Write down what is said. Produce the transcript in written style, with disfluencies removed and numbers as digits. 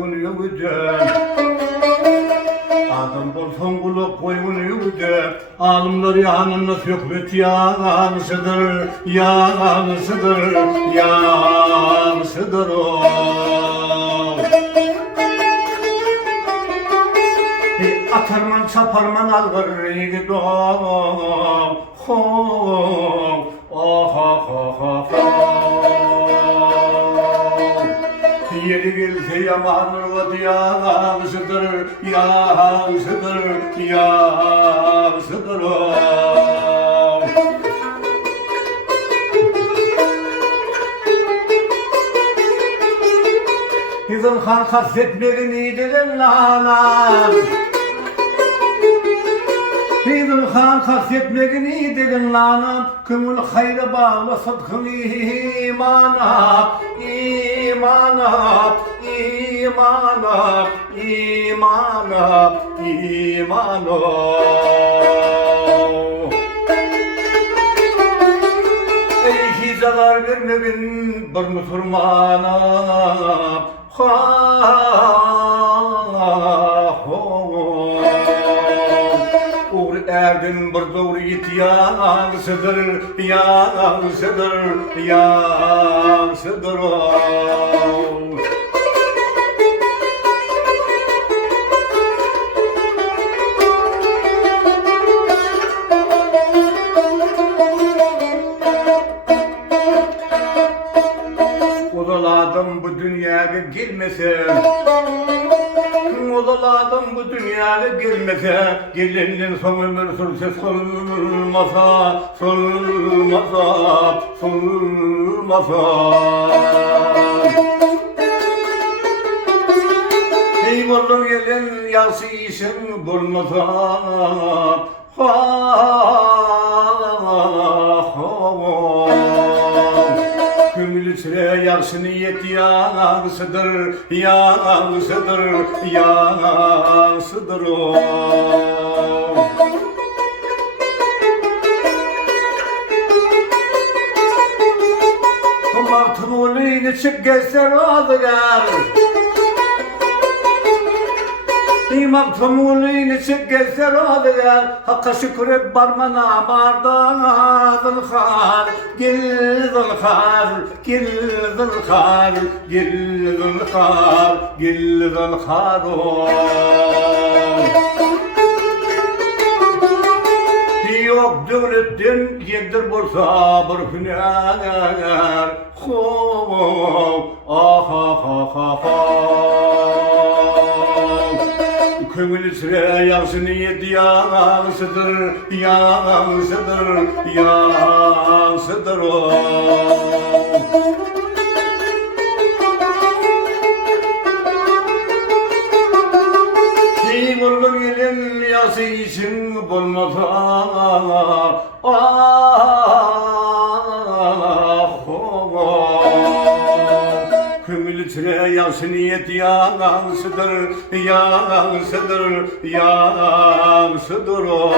koygun yügüde Adam bolson kuluk koygun yügüde Alımlar yanına sökmet yağısıdır Yağısıdır Yağısıdır o Atarman çaparman algır yigit o Yeri gelse yamanır o yağısıdır Yağısıdır Yağısıdır o Hizan han hasretmerin iyidirin lanar Hizan han hasretmerin iyidirin lanar Kümül hayra bağla satkın imana İmana İmana İmana İmana Ey zarar vermegin bir Müslümana Uğur erdin bir doğru yit yağsıdır Yağsıdır Yağsıdır Odaladım bu dünyaya girmese Odaladım bu dünyaya girmese Gelinin son ömür sürse solmasa Solmasa Solmasa Ey oğlum gelin yası işin bulmasa Kömülü süre yarşı niyet yağsıdır Yağsıdır Yağsıdır o Kumartın olayını çık gezler ağlar İmaktım olayını çık gezler ağlar Hakka şükür et barmana bardan zılhar Gel zılhar Gel zılhar Gel zılhar Gel zılhar Yok devletten yendir bolsa bir hüner Kömül süre yağsı niyet yağsıdır Yağsıdır Yağsıdır o Kim olur gelin yağsı için bulmasa Kömülü süre yağsı niyet yağsıdır Yağsıdır, yağsıdır o